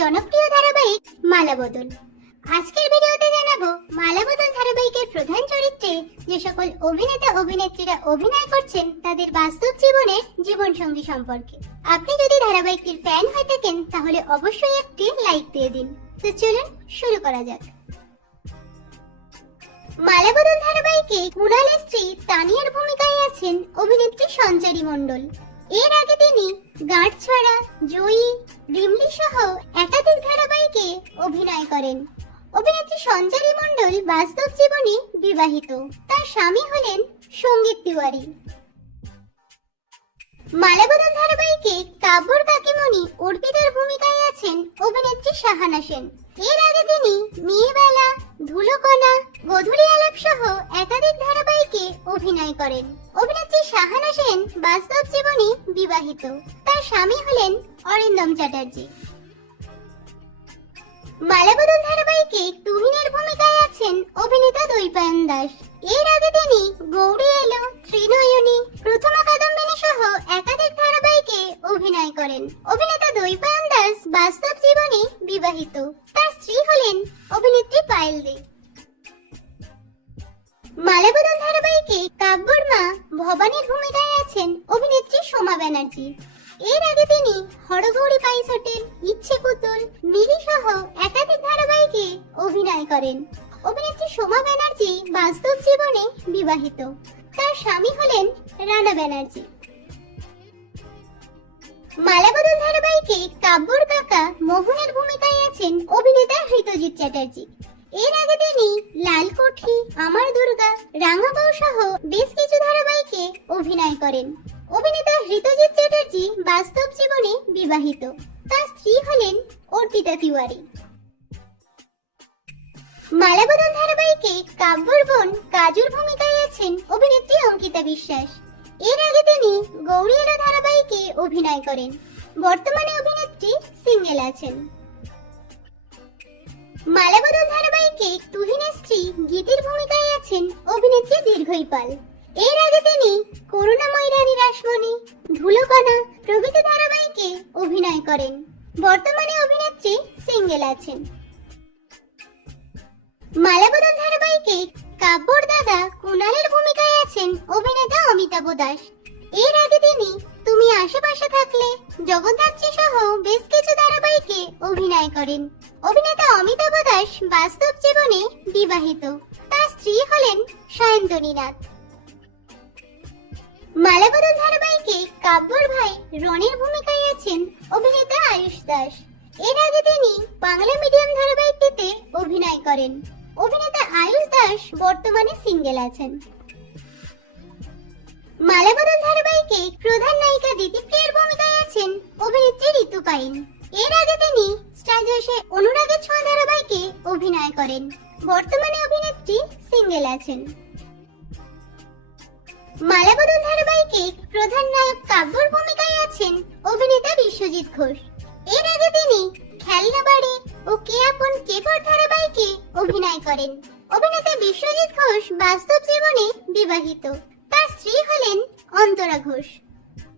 জনপ্রিয় ধারাবাহিক মালাবদল। আজকের ভিডিওতে জানাবো মালাবদল ধারাবাহিকের প্রধান চরিত্রে যে সকল অভিনেতা অভিনেত্রীরা অভিনয় করছেন তাদের বাস্তব জীবনের জীবনসঙ্গী সম্পর্কে। আপনি যদি ধারাবাহিকটির ফ্যান হয়ে থাকেন তাহলে অবশ্যই একটি লাইক দিয়ে দিন। তো চলুন শুরু করা যাক। মালাবদল ধারাবাহিকে কুণালের স্ত্রী তানিয়ার ভূমিকায় আছেন অভিনেত্রী সঞ্চারী মণ্ডল। এর আগে তিনি গাঁটছড়া, জয়ী, রিমলি সহ একাধিক ধারাবাহিকে অভিনয় করেন। অভিনেত্রী সঞ্চারী মণ্ডল বাস্তব জীবনে বিবাহিত। তার স্বামী হলেন সঙ্গীত তিওয়ারি। মালাবদল ধারাবাহিকে কাব্যর কাকিমণি অর্পিতার ভূমিকায় আছেন অভিনেত্রী সাহানা সেন। এর আগে তিনি মেয়েবেলা, ধুলোকণা, গধূলি আলাপ সহ একাধিক ধারাবাহিকে অভিনয় করেন। অভিনেত্রী সাহানা সেন বাস্তব জীবনে বিবাহিত। তার স্বামী হলেন অরিন্দম চ্যাটার্জি। মালাবদল ধারাবাহিকে তুহিনের ভূমিকায় আছেন অভিনেতা দৈপায়ন দাস। এর আগে তিনি গৌরী এলো, ত্রিনয়নী, প্রথমা কাদম্বিনী সহ একাধিক ধারাবাহিকে অভিনয় করেন। অভিনেতা দৈপায়ন দাস বাস্তব জীবনে বিবাহিত। তার স্ত্রী হলেন অভিনেত্রী পায়েল দে। মালাবদল ধারাবাহিকে কাব্যর মা ভবানীর ভূমিকায় আছেন অভিনেত্রী সোমা ব্যানার্জি। এর আগে তিনি হরগৌরী পাইস হোটেল, ইচ্ছে পুতুল, মিলি সহ একাধিক ধারাবাহিকে অভিনয় করেন। অভিনেত্রী সোমা ব্যানার্জি বাস্তব জীবনে বিবাহিত। তার স্বামী হলেন রানা ব্যানার্জি। মালাবদল ধারাবাহিকে কাব্যর কাকা মোহনের ভূমিকায় আছেন অভিনেতা হৃতজিৎ চ্যাটার্জি। এর আগে তিনি লালকোঠি, আমার দুর্গা, রাঙাবাউ সহ বেশ কিছু ধারাবাহিকে অভিনয় করেন। অভিনেতা হৃতজিৎ চ্যাটার্জি বাস্তব জীবনে বিবাহিত। তার স্ত্রী হলেন অর্পিতা তিওয়ারি। মালাবদল ধারাবাহিকে কাব্যর বোন কাজুর ভূমিকায় আছেন অভিনেত্রী অঙ্কিতা বিশ্বাস। এর আগে তিনি গৌরী এলো ধারাবাহিকে অভিনয় করেন। বর্তমানে অভিনেত্রী সিঙ্গেল আছেন। মালাবদল ধারাবাহিকে তুহিনের স্ত্রী গীতির ভূমিকায় আছেন অভিনেত্রী দীর্ঘই পাল। এর আগে তিনি করুণাময়ী রানী রাসমণি, ধুলোকণা প্রভৃতি ধারাবাহিকে অভিনয় করেন। বর্তমানে অভিনেত্রী সিঙ্গেল আছেন। মালাবদল ধারাবাহিকে কাব্যর দাদা কুণালের ভূমিকায় আছেন অভিনেতা অমিতাভ দাস। এর আগে তিনি তুমি আশেপাশে থাকলে, জগদ্ধাত্রী সহ বেশ কিছু ধারাবাহিকে অভিনয় করেন। অভিনেতা অমিতাভ দাস বাস্তব জীবনে বিবাহিত। তার স্ত্রী হলেন সায়ন্তনী নাথ। মালাবদল ধারাবাহিকে কাব্যর ভাই রনের ভূমিকায় আছেন অভিনেতা আয়ুষ দাস। এর আগে তিনি বাংলা মিডিয়াম ধারাবাহিকটিতে অভিনয় করেন। অভিনেতা আয়ুষ দাস বর্তমানে সিঙ্গেল আছেন। মালাবদল ধারাবাহিকে প্রধান নায়িকা দিতিপ্রিয়ার ভূমিকায় আছেন অভিনেত্রী ঋতু পাইন। এর আগে তিনি স্টার জলসায় অনুরাগের ছোঁয়া ধারাবাহিকে অভিনয় করেন। বর্তমানে অভিনেত্রী সিঙ্গেল আছেন। মালাবদল ধারাবাহিকে প্রধান নায়ক কাব্যর ভূমিকায় আছেন অভিনেতা বিশ্বজিৎ ঘোষ। এর আগে তিনি খেলনা বাড়ি ও কে আপন কে পর ধারাবাহিকে অভিনয় করেন। অভিনেতা বিশ্বজিৎ ঘোষ বাস্তব জীবনে বিবাহিত। তার স্ত্রী হলেন অন্তরা ঘোষ।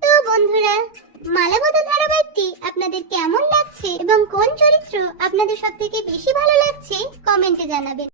তো বন্ধুরা, মালাবদল ধারাবাহিকটি আপনাদের কেমন লাগছে এবং কোন চরিত্র আপনাদের সবথেকে বেশি ভালো লাগছে কমেন্টে জানাবেন।